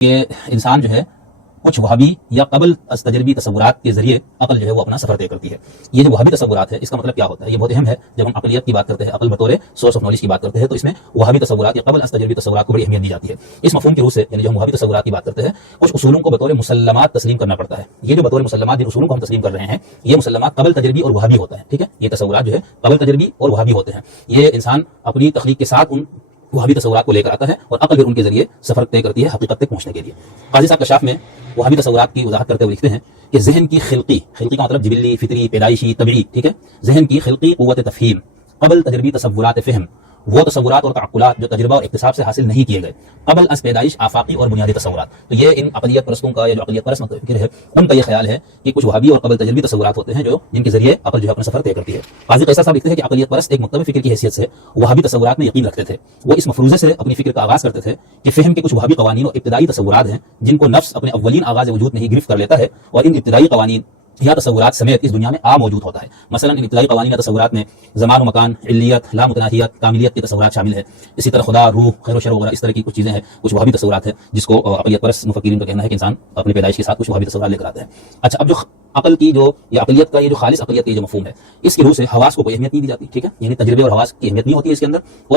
کہ انسان جو ہے کچھ وہابی یا قبل از تجربی تصورات کے ذریعے عقل جو ہے وہ اپنا سفر طے کرتی ہے۔ یہ جو وہابی تصورات ہے اس کا مطلب کیا ہوتا ہے، یہ بہت اہم ہے۔ جب ہم عقلیت کی بات کرتے ہیں، عقل بطور سورس آف نالج کی بات کرتے ہیں، تو اس میں وہابی تصورات یا قبل از تجربی تصورات کو بڑی اہمیت دی جاتی ہے۔ اس مفہوم کی روح سے یعنی جو ہم وہابی تصورات کی بات کرتے ہیں، کچھ اصولوں کو بطور مسلمات تسلیم کرنا پڑتا ہے۔ یہ جو بطور مسلمات جن اصولوں کو ہم تسلیم کر رہے ہیں، یہ مسلمات قبل تجربی اور وہابی ہوتا ہے، ٹھیک ہے۔ یہ تصورات جو ہے قبل تجربی اور وہابی ہوتے ہیں۔ یہ انسان اپنی تخلیق کے ساتھ ان وہابی تصورات کو لے کر آتا ہے اور عقل بھی ان کے ذریعے سفر طے کرتی ہے حقیقت تک پہنچنے کے لیے۔ قاضی صاحب کشاف میں وہابی تصورات کی وضاحت کرتے ہوئے لکھتے ہیں کہ ذہن کی خلقی کا مطلب جبلی، فطری، پیدائشی، طبعی، ٹھیک ہے۔ ذہن کی خلقی قوت تفہیم قبل تجربی تصورات فہم، وہ تصورات اور تعقلات جو تجربہ اور اکتساب سے حاصل نہیں کیے گئے، قبل از پیدائش آفاقی اور بنیادی تصورات۔ تو یہ ان عقلیت پرستوں کا یا جو عقلیت پرست فکر ہے ان کا یہ خیال ہے کہ کچھ وہابی اور قبل تجربی تصورات ہوتے ہیں جو جن کے ذریعے عقل جو ہے اپنا سفر طے کرتی ہے۔ قاضی قیصر صاحب لکھتے ہیں کہ عقلیت پرست ایک مکتب فکر کی حیثیت سے وہابی تصورات میں یقین رکھتے تھے۔ وہ اس مفروضے سے اپنی فکر کا آغاز کرتے تھے کہ فہم کے کچھ وہابی قوانین اور ابتدائی تصورات ہیں جن کو نفس اپنے اولین آغاز وجود میں ہی گرفت کر لیتا ہے، اور ان ابتدائی قوانین یا تصورات سمیت اس دنیا میں موجود ہوتا ہے۔ مثلا ان ابتدائی قوانین یا تصورات میں زمان و مکان، علیت، لامتناہیت، کاملیت کے تصورات شامل ہیں۔ اسی طرح خدا، روح، خیر و شر وغیرہ اس طرح کی کچھ چیزیں ہیں، کچھ وہابی تصورات ہیں جس کو عقلیت پرست مفکرین کا کہنا ہے کہ انسان اپنی پیدائش کے ساتھ کچھ وہابی تصورات لے کر آتا ہے۔ اچھا، اب جو عقل کی جو یا عقلیت کا یہ جو خالص عقلیت کا یہ جو مفہوم ہے، اس کی روح سے حواس کو کوئی اہمیت نہیں دی جاتی، ٹھیک ہے، یعنی تجربے اور حواس کی اہمیت نہیں ہوتی ہے اس کے اندر، اور